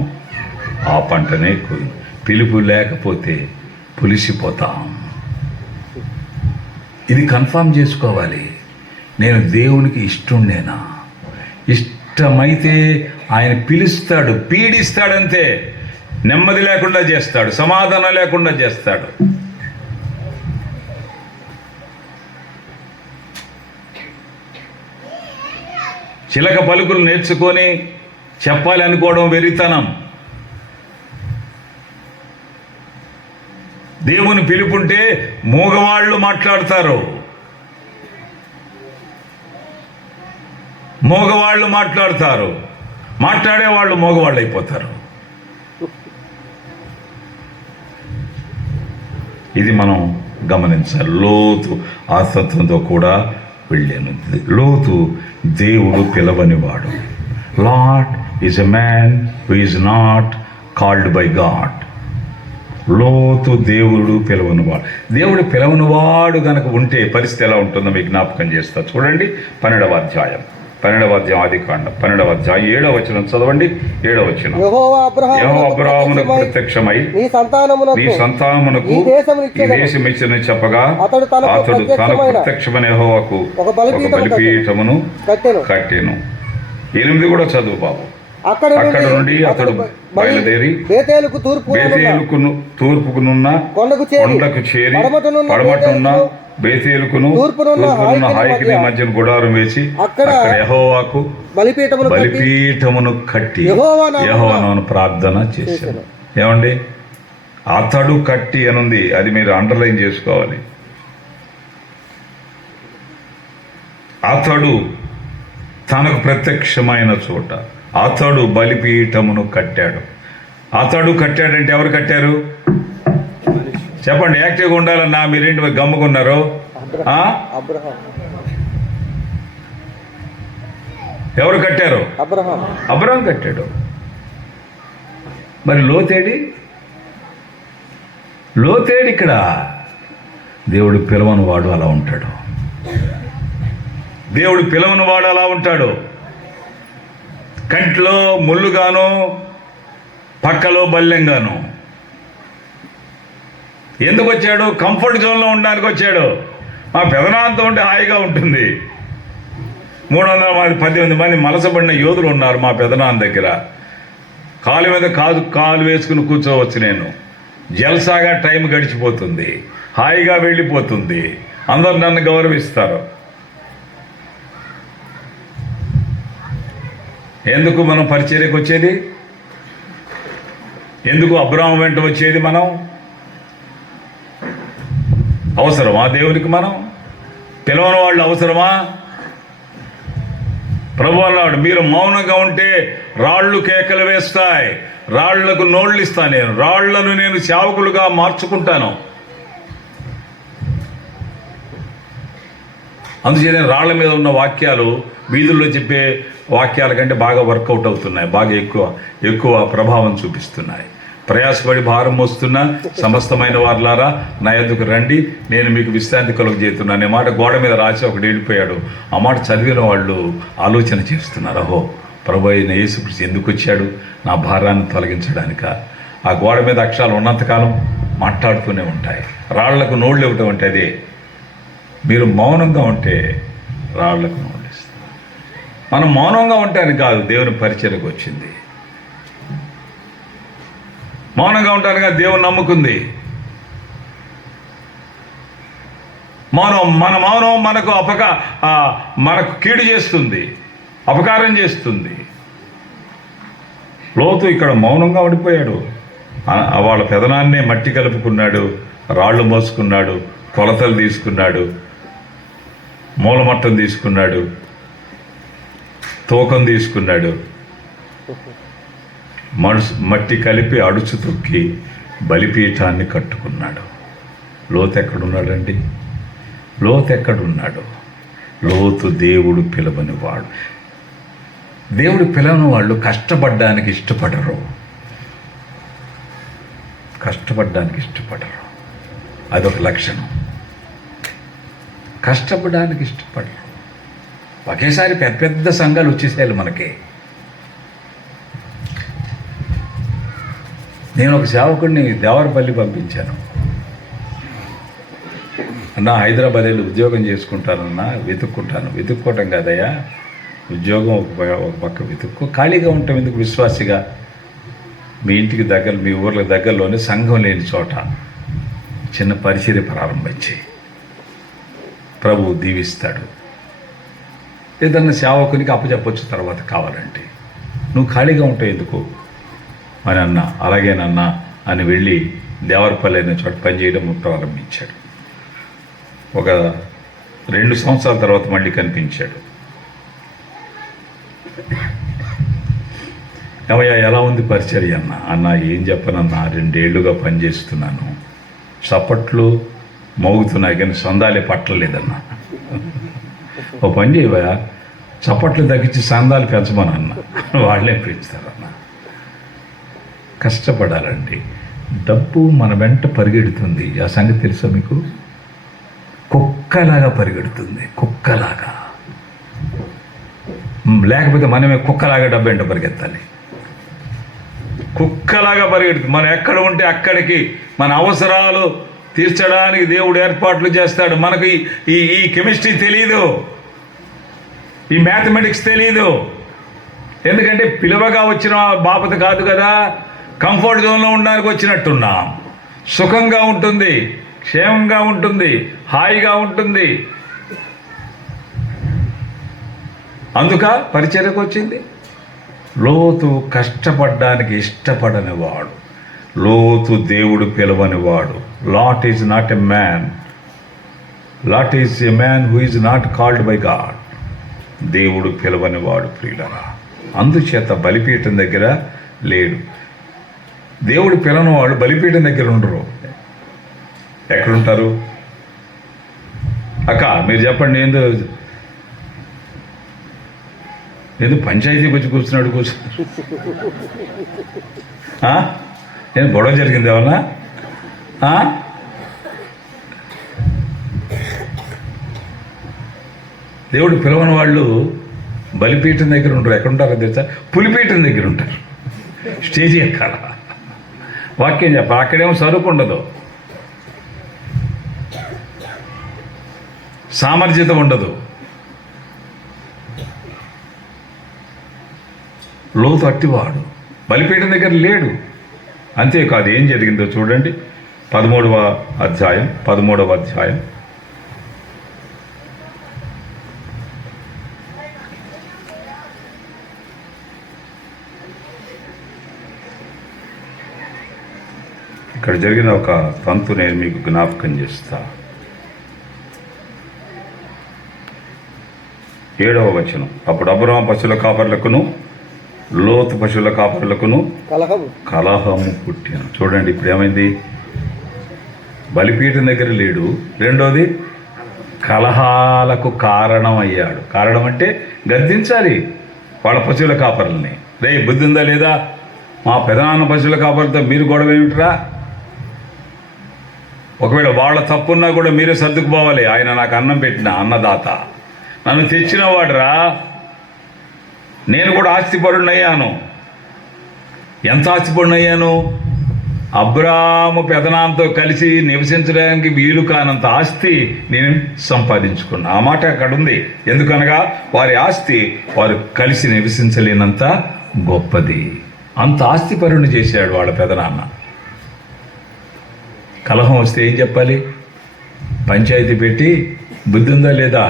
ఆ పంటనే కోయి. పిలుపు లేకపోతే పులిసిపోతాం. ఇది కన్ఫర్మ్ చేసుకోవాలి. నేను దేవునికి ఇష్టండేనా? ఇష్టమైతే ఆయన పిలుస్తాడు, పీడిస్తాడంతే. నెమ్మది లేకుండా చేస్తాడు, సమాధానం లేకుండా చేస్తాడు. చిలక పలుకులు నేర్చుకొని చెప్పాలి అనుకోవడం వెరితనం. దేవుని పిలుపుంటే మూగవాళ్ళు మాట్లాడతారు, మోగవాళ్ళు మాట్లాడతారు, మాట్లాడేవాళ్ళు మోగవాళ్ళు అయిపోతారు. ఇది మనం గమనించాలి. లోతు ఆసత్వంతో కూడా వెళ్ళాను. లోతు దేవుడు పిలవనివాడు. Lord is a man who is not called by God. లోతు దేవుడు పిలవనివాడు. దేవుడు పిలవనివాడు గనక ఉంటే పరిస్థితి ఎలా ఉంటుందో మీకు జ్ఞాపకం చేస్తా. చూడండి 12వ అధ్యాయం ఆదికాండం 12వ అధ్యాయం 7వ వచనం చదవండి. 7వ వచనం. యెహోవా అబ్రాహామునకు ప్రత్యక్షమై నీ సంతానమునకు ఈ దేశం ఇచ్చిన చెప్పగా అతడు తనకు ప్రత్యక్షమైన యెహోవాకు ఒక బలిపీఠమును కట్టెను. 8 కూడా చదువు బాబు. అక్కడ నుండి అతడు బయలుదేరి బేతేలుకు తూర్పుకునున్న కొండకు చేరి పడమటున్న బేతేలుకును తూర్పునున్న హాయికి మధ్యన గుడారం వేసి అక్కడ యెహోవాకు బలిపీఠమును కట్టి యెహోవాను ప్రార్థన చేశాడు. ఏమండి, అతడు కట్టి అనుంది, అది మీరు అండర్లైన్ చేసుకోవాలి. అతడు తనకు ప్రత్యక్షమైన చోట అతడు బలిపీఠమును కట్టాడు. అతడు కట్టాడంటే ఎవరు కట్టారు? చెప్పండి, యాక్టివ్గా ఉండాలన్నా. మీరేంటి మరి గమ్ముకున్నారు? ఆ? అబ్రహాం. ఎవరు కట్టారు? అబ్రహాం. అబ్రహాం కట్టాడు. మరి లోతేడి? లోతేడి ఇక్కడ. దేవుడు పిలవని వాడు అలా ఉంటాడు. దేవుడు పిలవని వాడు అలా ఉంటాడు. కంట్లో ముళ్ళుగాను, పక్కలో బల్లెంగాను. ఎందుకు వచ్చాడు? కంఫర్ట్ జోన్లో ఉండడానికి వచ్చాడు. మా పెదనాంతో ఉంటే హాయిగా ఉంటుంది. 318 మంది మలసబడిన యోధులు ఉన్నారు మా పెదనాన్న దగ్గర. కాలు మీద కాలు వేసుకుని కూర్చోవచ్చు నేను. జల్సాగా టైం గడిచిపోతుంది, హాయిగా వెళ్ళిపోతుంది. అందరు నన్ను గౌరవిస్తారు. ఎందుకు మనం పరిచర్యకు వచ్చేది? ఎందుకు అబ్రహాం వెంట వచ్చేది మనం? అవసరమా దేవునికి? మనం పిలవని వాళ్ళు అవసరమా? ప్రభు అన్నాడు, మీరు మౌనంగా ఉంటే రాళ్ళు కేకలు వేస్తాయి, రాళ్లకు నోళ్ళు ఇస్తాను నేను, రాళ్లను నేను సేవకులుగా మార్చుకుంటాను. అందుచేత రాళ్ల మీద ఉన్న వాక్యాలు వీధుల్లో చెప్పే వాక్యాల కంటే బాగా వర్కౌట్ అవుతున్నాయి, బాగా ఎక్కువ ప్రభావం చూపిస్తున్నాయి. ప్రయాసపడి భారం మోస్తున్న సమస్తమైన వారులారా నా యొద్దకు రండి, నేను మీకు విశ్రాంతి కలుగజేస్తున్నాను అనే మాట గోడ మీద రాసి ఒకడు వెళ్ళిపోయాడు. ఆ మాట చదివిన వాళ్ళు ఆలోచన చేస్తున్నారు, అహో ప్రభు అయిన యేసుక్రీస్తు ఎందుకు వచ్చాడు? నా భారాన్ని తొలగించడానిక. ఆ గోడ మీద అక్షరాలు ఉన్నంతకాలం మాట్లాడుతూనే ఉంటాయి. రాళ్లకు నోళ్ళు ఇవ్వటం అంటే అదే. మీరు మౌనంగా ఉంటే రాళ్లకు నోళ్ళు ఇస్తారు. మనం మౌనంగా ఉంటానికి కాదు దేవుని పరిచర్యకు వచ్చింది. మౌనంగా ఉంటానుగా దేవుని నమ్ముకుంది. మన మౌనం మనకు కీడు చేస్తుంది, అపకారం చేస్తుంది. లోతు ఇక్కడ మౌనంగా ఉండిపోయాడు. వాళ్ళ పెదనాన్నే మట్టి కలుపుకున్నాడు, రాళ్ళు మోసుకున్నాడు, కొలతలు తీసుకున్నాడు, మూలమట్టం తీసుకున్నాడు, తూకం తీసుకున్నాడు, మట్టి కలిపి అడుచు తొక్కి బలిపీఠాన్ని కట్టుకున్నాడు. లోతు ఎక్కడున్నాడండి? లోతు ఎక్కడున్నాడు? లోతు దేవుడు పిలవని వాడు. దేవుడు పిలవని వాళ్ళు కష్టపడ్డానికి ఇష్టపడరు. కష్టపడ్డానికి ఇష్టపడరు, అదొక లక్షణం. కష్టపడడానికి ఇష్టపడరు. ఒకేసారి పెద్ద పెద్ద సంఘాలు వచ్చేసేయాలి మనకి. నేను ఒక సేవకుడిని దేవరపల్లి పంపించాను. అన్నా హైదరాబాద్ వెళ్ళి ఉద్యోగం చేసుకుంటానన్నా, వెతుక్కోవటం కాదయ్యా, ఉద్యోగం ఒక పక్క వెతుక్కో, ఖాళీగా ఉంటాం ఎందుకు? విశ్వాసిగా మీ ఇంటికి దగ్గర, మీ ఊర్ల దగ్గరలోనే సంఘం లేని చోట చిన్న పరిచర్య ప్రారంభించి ప్రభువు దీవిస్తాడు. ఏదన్నా సేవకునికి అప్పచెప్పొచ్చు తర్వాత కావాలంటే. నువ్వు ఖాళీగా ఉంటావు ఎందుకు అని అన్నా. అలాగేనన్నా అని వెళ్ళి దేవరపల్లి అయిన చోట పనిచేయడం ప్రారంభించాడు. ఒక 2 సంవత్సరాల తర్వాత మళ్ళీ కనిపించాడు. ఏమయ్యా ఎలా ఉంది పరిచర్య అన్న? ఏం చెప్పనన్నా, 2 ఏళ్ళుగా పనిచేస్తున్నాను, చప్పట్లు మోగుతున్నాయి కానీ సందాలే పట్టలేదన్నా. ఓ పని చేయవా, చప్పట్లు తగ్గించి సందాలు పెంచమనన్న, వాళ్ళే పెంచుతారన్న. కష్టపడాలండి. డబ్బు మన వెంట పరిగెడుతుంది. ఆ సంగతి తెలుసా మీకు? కుక్కలాగా పరిగెడుతుంది, కుక్కలాగా. లేకపోతే మనమే కుక్కలాగా డబ్బు వెంట పరిగెత్తాలి. కుక్కలాగా పరిగెడుతుంది. మనం ఎక్కడ ఉంటే అక్కడికి మన అవసరాలు తీర్చడానికి దేవుడు ఏర్పాట్లు చేస్తాడు. మనకు ఈ కెమిస్ట్రీ తెలియదు, ఈ మ్యాథమెటిక్స్ తెలియదు. ఎందుకంటే పిలువగా వచ్చిన బాపత కాదు కదా, కంఫర్ట్ జోన్లో ఉండడానికి వచ్చినట్టున్నాం. సుఖంగా ఉంటుంది, క్షేమంగా ఉంటుంది, హాయిగా ఉంటుంది. అందుక పరిచర్యకు వచ్చింది. లోతు కష్టపడడానికి ఇష్టపడని వాడు, లోతు దేవుడు పిలవని వాడు. Lot is not a man, lot is a man who is not called by God. దేవుడు పిలవని వాడు ప్రియులరా. అందుచేత బలిపీఠం దగ్గర లేడు. దేవుడు పిలవని వాళ్ళు బలిపీఠం దగ్గర ఉండరు. ఎక్కడుంటారు? అక్క మీరు చెప్పండి, ఏందో పంచాయతీకి వచ్చి కూర్చున్నాడు నేను గొడవ జరిగింది ఏమన్నా? దేవుడు పిలవని వాళ్ళు బలిపీఠం దగ్గర ఉంటారు. ఎక్కడుంటారో తెలుసా? పులిపీఠం దగ్గర ఉంటారు. స్టేజీ ఎక్కాల, వాక్యం చెప్ప, అక్కడేమో సరుకు ఉండదు, సామర్థ్యత ఉండదు. లోతు అట్టివాడు బలిపీఠం దగ్గర లేడు. అంతేకాదు ఏం జరిగిందో చూడండి, 13వ అధ్యాయం. ఇక్కడ జరిగిన ఒక తంతు నేను మీకు జ్ఞాపకం చేస్తా. 7వ వచనం. అప్పుడు అబ్రాము పశువుల కాపర్లకును లోతు పశువుల కాపర్లకును కలహము పుట్టిన. చూడండి ఇప్పుడు ఏమైంది? బలిపీఠం దగ్గర లేడు. రెండోది కలహాలకు కారణం అయ్యాడు. కారణం అంటే గద్దించాలి వాళ్ళ పశువుల కాపర్లని. రే బుద్ధి ఉందా లేదా? మా పెదనాన్న పశువుల కాపర్లతో మీరు గొడవ ఏమిట్రా? ఒకవేళ వాళ్ళ తప్పున్నా కూడా మీరే సర్దుకుపోవాలి. ఆయన నాకు అన్నం పెట్టిన అన్నదాత, నన్ను తెచ్చిన వాడురా. నేను కూడా ఆస్తిపరుడయ్యాను. ఎంత ఆస్తిపరుడయ్యాను? అబ్రాము పెదనాంతో కలిసి నివసించడానికి వీలు కానంత ఆస్తి నేను సంపాదించుకున్నా. ఆ మాట అక్కడ ఉంది. ఎందుకనగా వారి ఆస్తి వారు కలిసి నివసించలేనంత గొప్పది. అంత ఆస్తిపరుని చేశాడు వాళ్ళ పెదనాన్న. కలహం వస్తే ఏం చెప్పాలి? పంచాయతీ పెట్టి బుద్ధి ఉందా లేదా?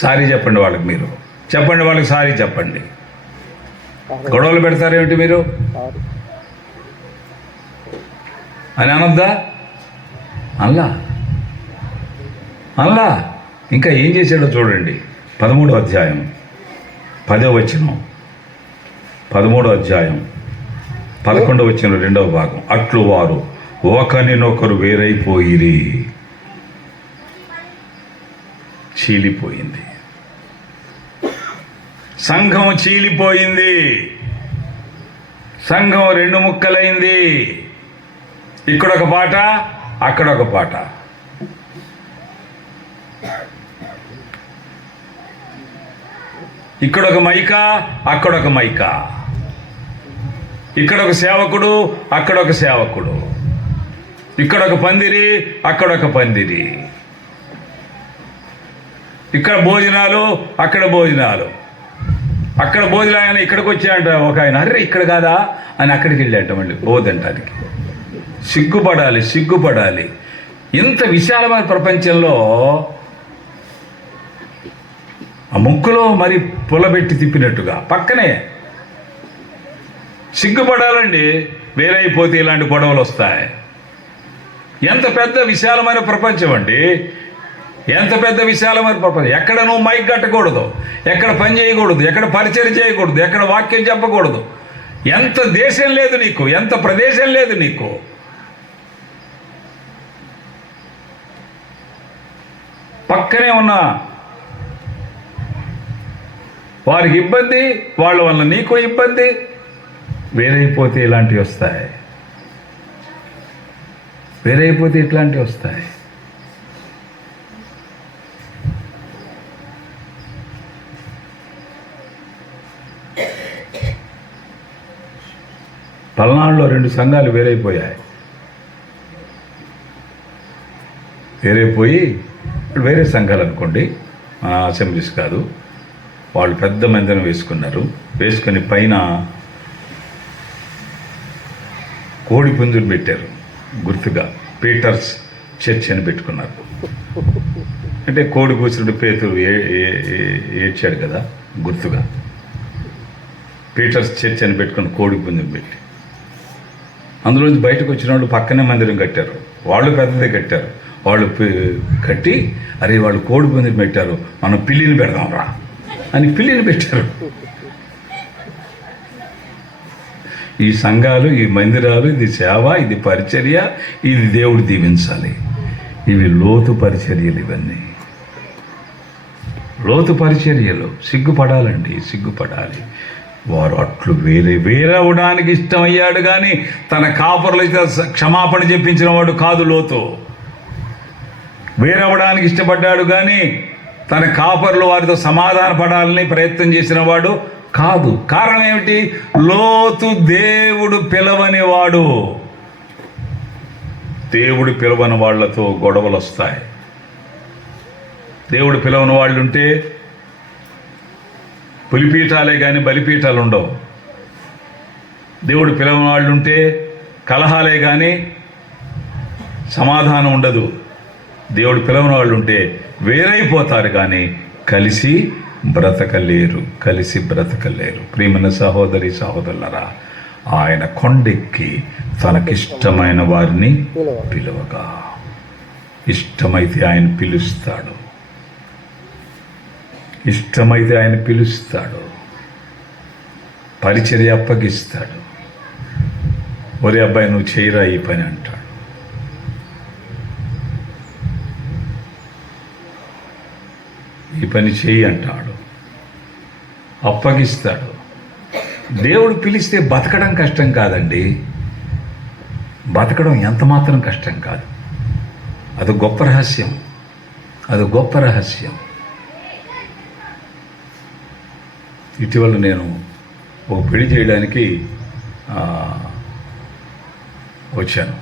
సారీ చెప్పండి వాళ్ళకి, మీరు చెప్పండి వాళ్ళకి, సారీ చెప్పండి. గొడవలు పెడతారేమిటి మీరు అని అనొద్దా? అల్లా ఇంకా ఏం చేశాడో చూడండి. 13వ అధ్యాయం 10వ వచనం. 13వ అధ్యాయం 11వ వచనం 2వ భాగం. అట్లు వారు ఒకరినొకరు వేరైపోయిరి. చీలిపోయింది సంఘం, చీలిపోయింది సంఘం. 2 ముక్కలైంది. ఇక్కడొక పాట, అక్కడొక పాట. ఇక్కడొక మైకా, అక్కడొక మైకా. ఇక్కడొక సేవకుడు, అక్కడొక సేవకుడు. ఇక్కడొక పందిరి, అక్కడొక పందిరి. ఇక్కడ భోజనాలు, అక్కడ భోజనాలు. అక్కడ భోజనం ఆయన ఇక్కడికి వచ్చాయంట ఒక ఆయన. అర్రే ఇక్కడ కాదా అని అక్కడికి వెళ్ళాట మళ్ళీ పోదంటానికి. సిగ్గుపడాలి. ఇంత విశాలమైన ప్రపంచంలో ఆ ముక్కులో మరి పులబెట్టి తిప్పినట్టుగా పక్కనే సిగ్గుపడాలండి. వేరైపోతే ఇలాంటి గొడవలు వస్తాయి. ఎంత పెద్ద విశాలమైన ప్రపంచం అండి, ఎంత పెద్ద విశాలమైన ప్రపంచం. ఎక్కడ నువ్వు మైక్ కట్టకూడదు, ఎక్కడ పని చేయకూడదు, ఎక్కడ పరిచయం చేయకూడదు, ఎక్కడ వాక్యం చెప్పకూడదు. ఎంత దేశం లేదు నీకు, ఎంత ప్రదేశం లేదు నీకు. పక్కనే ఉన్న వారికి ఇబ్బంది, వాళ్ళ వల్ల నీకు ఇబ్బంది. వేరైపోతే ఇలాంటివి వస్తాయి. వేరైపోతే ఇట్లాంటివి వస్తాయి. పల్నాడులో 2 సంఘాలు వేరైపోయాయి. వేరైపోయి వేరే సంఘాలు అనుకోండి, అసెంబ్లీస్ కాదు. వాళ్ళు పెద్ద మందిరం వేసుకున్నారు. వేసుకొని పైన కోడి పుంజులు పెట్టారు గుర్తుగా. పీటర్స్ చర్చ్ అని పెట్టుకున్నారు. అంటే కోడి కూర్చుంటే పేతురు ఏడ్చాడు కదా గుర్తుగా. పీటర్స్ చర్చ్ అని పెట్టుకుని కోడి పుంజులు పెట్టి అందులోంచి బయటకు వచ్చిన వాళ్ళు పక్కనే మందిరం కట్టారు. వాళ్ళు పెద్దదే కట్టారు. వాళ్ళు కట్టి అరే వాళ్ళు కోడి పుంజులు పెట్టారు, మనం పిల్లిని పెడదాం రా అని పిల్లిని పెట్టారు. ఈ సంఘాలు, ఈ మందిరాలు, ఇది సేవ, ఇది పరిచర్య, ఇది దేవుడు దీవించాలి. ఇవి లోతు పరిచర్యలు. ఇవన్నీ లోతు పరిచర్యలు. సిగ్గుపడాలండి, సిగ్గుపడాలి. వారు అట్లు వేరవడానికి ఇష్టమయ్యాడు కానీ తన కాపరులైతే క్షమాపణ చెప్పించిన వాడు కాదు లోతు. వేరవడానికి ఇష్టపడ్డాడు కానీ తన కాపరులు వారితో సమాధాన పడాలని ప్రయత్నం చేసిన వాడు కాదు. కారణం ఏమిటి? లోతు దేవుడు పిలవని వాడు. దేవుడు పిలవని వాళ్లతో గొడవలు వస్తాయి. దేవుడు పిలవని వాళ్ళు ఉంటే పులిపీఠాలే కానీ బలిపీఠాలు ఉండవు. దేవుడు పిలవని వాళ్ళు ఉంటే కలహాలే కానీ సమాధానం ఉండదు. దేవుడు పిలవని వాళ్ళు ఉంటే వేరైపోతారు కానీ కలిసి బ్రతకలేరు, కలిసి బ్రతకలేరు. ప్రియమైన సహోదరి సహోదరులరా, ఆయన కొండెక్కి తనకిష్టమైన వారిని పిలువగా, ఇష్టమైతే ఆయన పిలుస్తాడు, ఇష్టమైతే ఆయన పిలుస్తాడు, పరిచర్య అప్పగిస్తాడు. ఒరే అబ్బాయి నువ్వు చేయరా ఈ పని అంటాడు. ఈ పని చేయి అంటాడు, అప్పగిస్తాడు. దేవుడు పిలిస్తే బతకడం కష్టం కాదండి, బతకడం ఎంత మాత్రం కష్టం కాదు. అది గొప్ప రహస్యం, అది గొప్ప రహస్యం. ఇటీవల నేను ఒక పెళ్లి చేయడానికి వచ్చాను.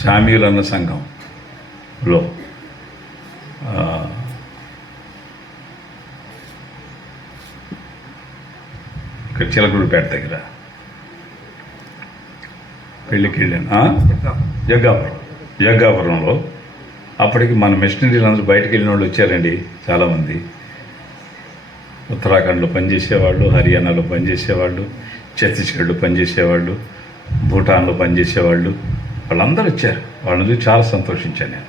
శామ్యూల్ అన్న సంఘంలో ఇక్కడ చిలకూరుపేట దగ్గర పెళ్ళికి వెళ్ళాను. జగ్గాపురంలో. అప్పటికి మన మిషనరీలు అందరూ బయటకు వెళ్ళిన వాళ్ళు వచ్చారండి చాలామంది. ఉత్తరాఖండ్లో పనిచేసేవాళ్ళు, హర్యానాలో పనిచేసేవాళ్ళు, ఛత్తీస్గఢ్లో పనిచేసేవాళ్ళు, భూటాన్లో పనిచేసేవాళ్ళు, వాళ్ళందరూ వచ్చారు. వాళ్ళని చూసి చాలా సంతోషించాను నేను.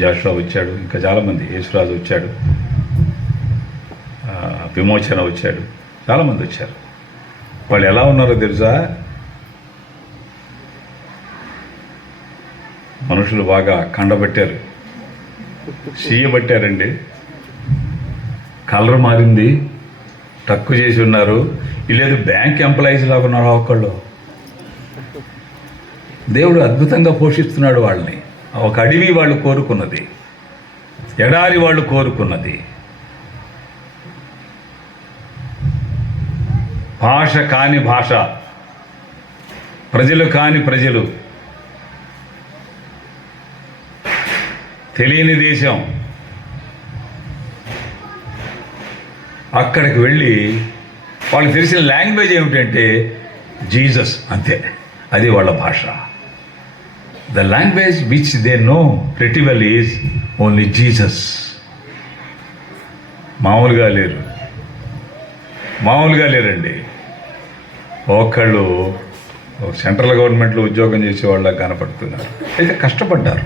జాషువా వచ్చాడు, ఇంకా చాలామంది, యేసురాజు వచ్చాడు, విమోచన వచ్చాడు, చాలామంది వచ్చారు. వాళ్ళు ఎలా ఉన్నారో తెలుసా? మనుషులు బాగా కండబట్టారు, సీయబట్టారండి, కలర్ మారింది, తక్కువ చేసి ఉన్నారు. లేదు బ్యాంక్ ఎంప్లాయీస్ లాగా ఉన్నారు ఒకళ్ళు. దేవుడు అద్భుతంగా పోషిస్తున్నాడు వాళ్ళని. ఒక అడవి వాళ్ళు కోరుకున్నది, ఎడారి వాళ్ళు కోరుకున్నది, భాష కాని భాష, ప్రజలు కాని ప్రజలు, తెలియని దేశం. అక్కడికి వెళ్ళి వాళ్ళకి తెలిసిన లాంగ్వేజ్ ఏమిటంటే జీసస్, అంతే. అది వాళ్ళ భాష. The language which they know pretty well is only Jesus. మామూలుగా లేరు, మామూలుగా లేరండి. ఒకళ్ళు సెంట్రల్ గవర్నమెంట్లో ఉద్యోగం చేసే వాళ్ళకి కనపడుతున్నారు. అయితే కష్టపడ్డారు.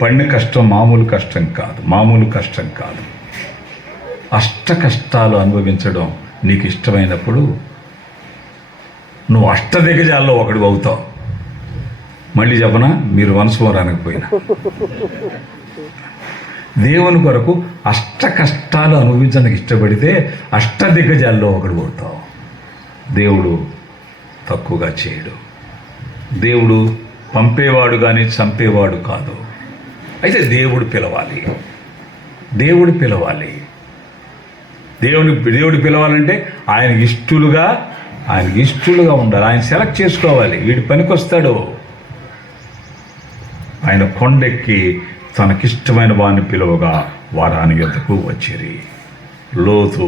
పడిన కష్టం మామూలు కష్టం కాదు, మామూలు కష్టం కాదు. అష్ట కష్టాలు అనుభవించడం నీకు ఇష్టమైనప్పుడు నువ్వు అష్టదిగ్గజాల్లో ఒకడు అవుతావు. మళ్ళీ చెప్పనా, మీరు వనస్వరం అనకపోయినా, దేవుని కొరకు అష్ట కష్టాలు అనుభవించడానికి ఇష్టపడితే అష్టదిగ్గజాల్లో ఒకడు అవుతావు. దేవుడు తక్కువగా చేయడు. దేవుడు పంపేవాడు కానీ చంపేవాడు కాదు. అయితే దేవుడు పిలవాలి, దేవుడు పిలవాలి. దేవుడు పిలవాలంటే ఆయనకి ఇష్టలుగా ఉండాలి. ఆయన సెలెక్ట్ చేసుకోవాలి, వీడి పనికొస్తాడు. ఆయన కొండెక్కి తనకిష్టమైన వారిని పిలువగా వారు ఆయన యొద్దకు వచ్చిరి. లోతు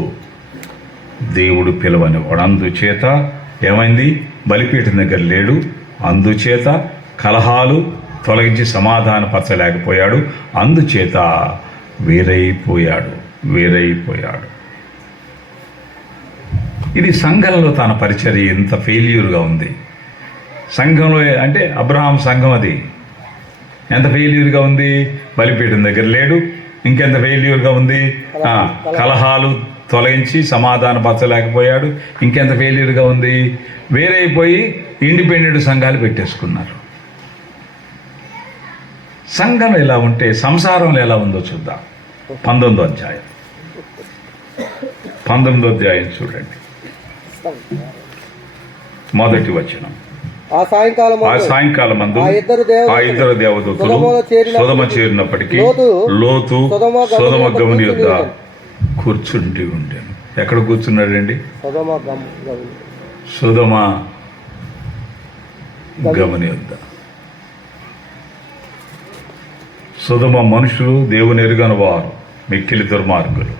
దేవుడు పిలవని వాడు, అందుచేత ఏమైంది? బలిపీఠం దగ్గర లేడు, అందుచేత కలహాలు తొలగించి సమాధానపరచలేకపోయాడు, అందుచేత వేరైపోయాడు. ఇది సంఘంలో తన పరిచర్య ఎంత ఫెయిల్యూర్గా ఉంది. సంఘంలో అంటే అబ్రహాం సంఘం అది ఎంత ఫెయిల్యూర్గా ఉంది. బలిపీఠం దగ్గర లేడు, ఇంకెంత ఫెయిల్యూర్గా ఉంది. కలహాలు తొలగించి సమాధానపరచలేకపోయాడు. ఇంకెంత ఫెయిల్యూర్గా ఉంది. వేరైపోయి ఇండిపెండెంట్ సంఘాలు పెట్టేసుకున్నారు. సంఘం ఎలా ఉంటే సంసారంలో ఎలా ఉందో చూద్దాం. 19వ అధ్యాయం చూడండి, మొదటి వచనం. ఆ సాయంకాలం మందు ఆ ఇద్దరు దేవదూతలు సొదొమ చేరినప్పటికీ లోతు సొదొమ గమని యొద్ద కూర్చుండి ఉండేను. ఎక్కడ కూర్చున్నాడండి? సొదొమ గమని యొద్ద. సొదొమ మనుషులు దేవుని ఎరుగని వారు, మిక్కిలి దుర్మార్గులు.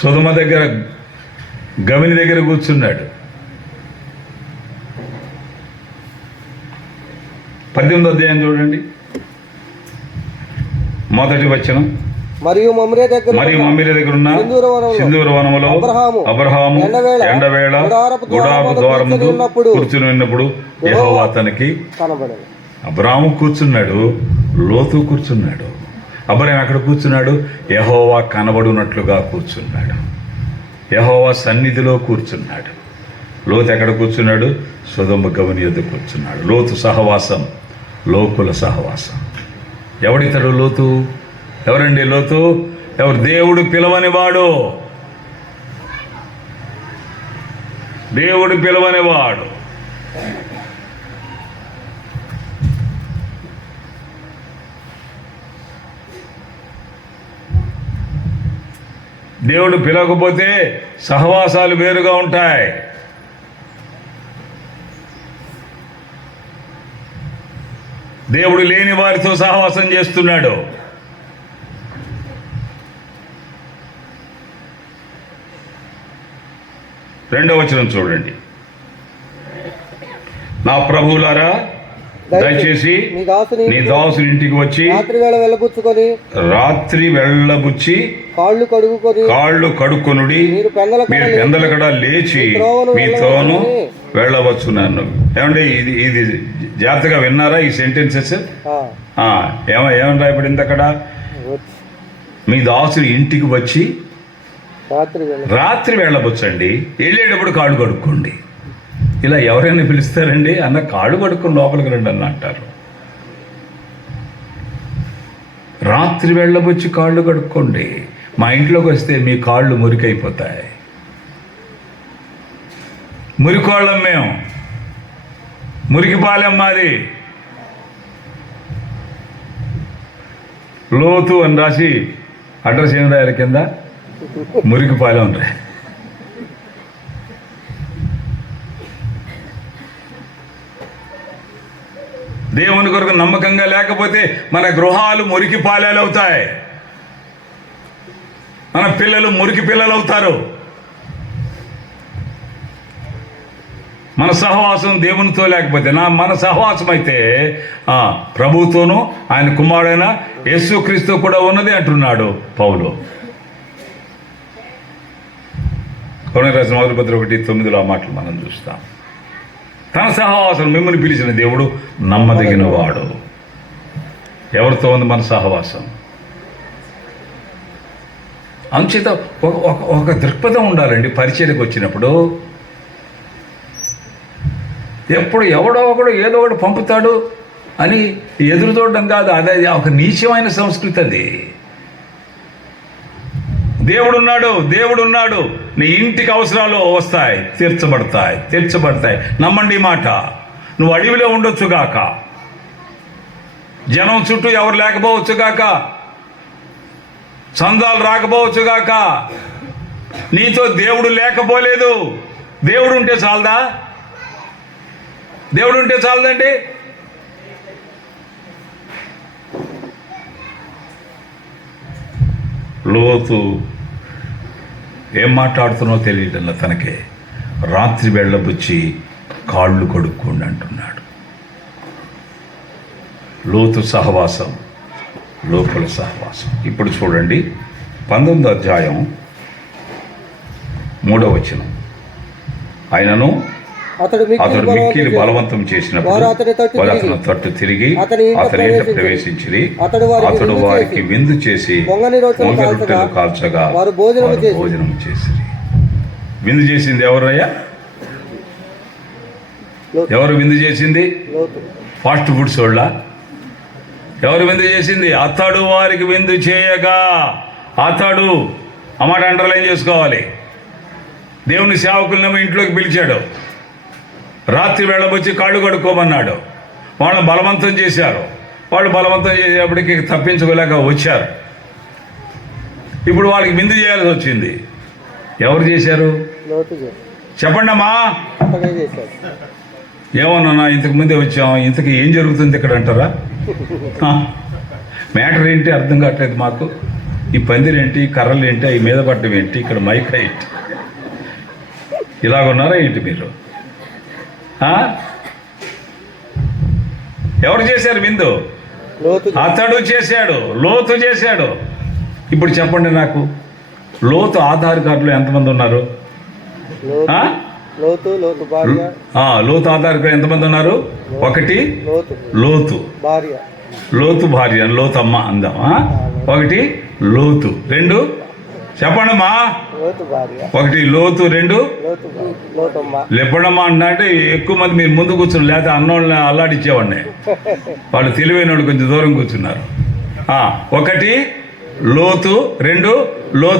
సొదొమ దగ్గర గమని దగ్గర కూర్చున్నాడు. 18వ అధ్యాయం చూడండి, మొదటి వచనం. మరియు మమ్రే దగ్గర ఉన్న సింధూర వనములో అబ్రహాము ఎండవేళ గుడారపు ద్వారముందు కూర్చుని ఉన్నప్పుడు యెహోవా అతనికి కనబడెను. అబ్రహాము కూర్చున్నాడు, లోతు కూర్చున్నాడు. అబ్రహాం ఎక్కడ కూర్చున్నాడు? యెహోవా కనబడునట్లుగా కూర్చున్నాడు. యెహోవా సన్నిధిలో కూర్చున్నాడు. లోతు ఎక్కడ కూర్చున్నాడు? సొదొమ గమని యొద్ద కూర్చున్నాడు. లోతు సహవాసం లోకుల సహవాసం. ఎవడితడు లోతు? ఎవరండి లోతు? ఎవరు? దేవుడు పిలవని వాడు. దేవుడు పిలవని వాడు. దేవుడు పిలవకపోతే సహవాసాలు వేరుగా ఉంటాయి. దేవుడు లేని వారితో సహవాసం చేస్తున్నాడు. రెండవ వచనం చూడండి. నా ప్రభువులారా, దయచేసి నీ దాసుని ఇంటికి వచ్చి రాత్రి వెళ్ళబుచ్చి కాళ్ళు కడుక్కొనుడి. మీరు పెందలకడ లేచి మీ త్రోవను వెళ్ళవచ్చు. నన్ను ఏమండి, ఇది జాగ్రత్తగా విన్నారా ఈ సెంటెన్సెస్? ఏమని రాయబడింది అక్కడ? మీ దాసుని ఇంటికి వచ్చి రాత్రి వెళ్ళబుచ్చండి, వెళ్ళేటప్పుడు కాళ్ళు కడుక్కోండి. ఇలా ఎవరైనా పిలుస్తారండి? అన్న కాళ్ళు కడుక్కొని లోపలికి రండి అన్న అంటారు. రాత్రి వెళ్ళబుచ్చి కాళ్ళు కడుక్కోండి. మా ఇంట్లోకి వస్తే మీ కాళ్ళు మురికైపోతాయి. మురికోళ్ళం మేము, మురికిపాలెం మాది. లోతు అని రాసి అడ్రస్ ఏం రాయాలి కింద? మురికిపాలెం రా. దేవుని కొరకు నమ్మకంగా లేకపోతే మన గృహాలు మురికి పాలేలు అవుతాయి. మన పిల్లలు మురికి పిల్లలు అవుతారు. మన సహవాసం దేవునితో లేకపోతే, మన సహవాసం అయితే ప్రభువుతోనూ ఆయన కుమారుడైన యేసుక్రీస్తు కూడా ఉన్నది అంటున్నాడు పౌలు. కొరింథీయులకు రాసిన మొదటి పత్రిక 1:9 ఆ మాటలు మనం చూస్తాం. తన సహవాసం, మిమ్మల్ని పిలిచిన దేవుడు నమ్మదగిన వాడు. ఎవరితో ఉంది మన సహవాసం? అంచేత ఒక దృక్పథం ఉండాలండి పరిచర్యకు వచ్చినప్పుడు. ఎప్పుడు ఎవడో ఒకడు ఏదో ఒకటి పంపుతాడు అని ఎదురు చూడడం కాదు. అదే ఒక నీచమైన సంస్కృతి అది. దేవుడున్నాడు. నీ ఇంటికి అవసరాలు వస్తాయి, తీర్చబడతాయి. నమ్మండి ఈ మాట. నువ్వు అడవిలో ఉండొచ్చుగాక, జనం చుట్టూ ఎవరు లేకపోవచ్చుగాక, చందాలు రాకపోవచ్చుగాక, నీతో దేవుడు లేకపోలేదు. దేవుడు ఉంటే చాలదా? దేవుడు ఉంటే చాలదండి. లోతు ఏం మాట్లాడుతున్నో తెలియటంలో తనకే రాత్రి వెళ్ళబుచ్చి కాళ్ళు కడుక్కోండి అంటున్నాడు. లోతు సహవాసం లోపల సహవాసం. ఇప్పుడు చూడండి 19వ అధ్యాయం 3వ వచనం. ఆయనను అతడు అతడు మిక్కిలి మిక్కిలి బలవంతం చేసినప్పుడు వారు అతని తట్టు వారు తిరిగి అతను తట్టు తిరిగి అతని ఇంట అతని ఇంట ప్రవేశించిరి. ప్రవేశించిరి. అతడు వారికి విందు వారికి చేసి, విందు చేసి పొంగని రొట్టెలు పొంగని కాల్చగా రొట్టెలు కాల్చగా వారు భోజనము వారు చేసిరి. భోజనం చేసిరి. విందు చేసింది ఎవరయ్యా? లోతు. ఎవరు విందు చేసింది? లోతు. ఫాస్ట్ ఫుడ్స్ వాళ్ళ? ఎవరు విందు చేసింది? అతడు వారికి విందు చేయగా. అతడు ఆ మాట అండర్లైన్ చేసుకోవాలి. దేవుని సేవకులను ఇంట్లోకి పిలిచాడు. రాత్రి వెళ్ళబొచ్చి కాళ్ళు కడుక్కోమన్నాడు. వాళ్ళని బలవంతం చేశారు. వాళ్ళు బలవంతం చేసేప్పటికి తప్పించుకోలేక వచ్చారు. ఇప్పుడు వాళ్ళకి విందు చేయాల్సి వచ్చింది. ఎవరు చేశారు? లోతు చేశాడు. చెప్పండి అమ్మా. అతడే చేశాడు. ఏమన్నా ఇంతకు ముందే వచ్చాం, ఇంతకు ఏం జరుగుతుంది ఇక్కడ అంటారా? మ్యాటర్ ఏంటి అర్థం కావట్లేదు మాకు. ఈ పందిరేంటి, కర్రలు ఏంటి, అవి మీద పడ్డం ఏంటి, ఇక్కడ మైక్ ఏంటి, ఇలాగున్నారా ఏంటి మీరు? ఎవరు చేశారు విందు? లోతు. అతడు చేశాడు. లోతు చేశాడు. ఇప్పుడు చెప్పండి నాకు, లోతు ఆధార్ కార్డులో ఎంతమంది ఉన్నారు? లోతు. ఆ? లోతు. లోతు భార్య. లోతు ఆధార్ కార్డు ఎంతమంది ఉన్నారు? ఒకటి లోతు లోతు. భార్య. లోతు భార్య, లోతమ్మ అందామా? ఒకటి లోతు. రెండు చెప్పండమ్మా. లోతు భార్య. ఒకటి లోతు, రెండు లోతు లోతమ్మ. లేపడమ్మా అంటే ఎక్కువ మంది మీరు ముందు కూర్చున్నారు, లేకపోతే అన్నోళ్ళని అల్లాడిచ్చేవాడిని. వాళ్ళు తెలివైన కొంచెం దూరం కూర్చున్నారు. ఒకటి లోతు, రెండు లోతు.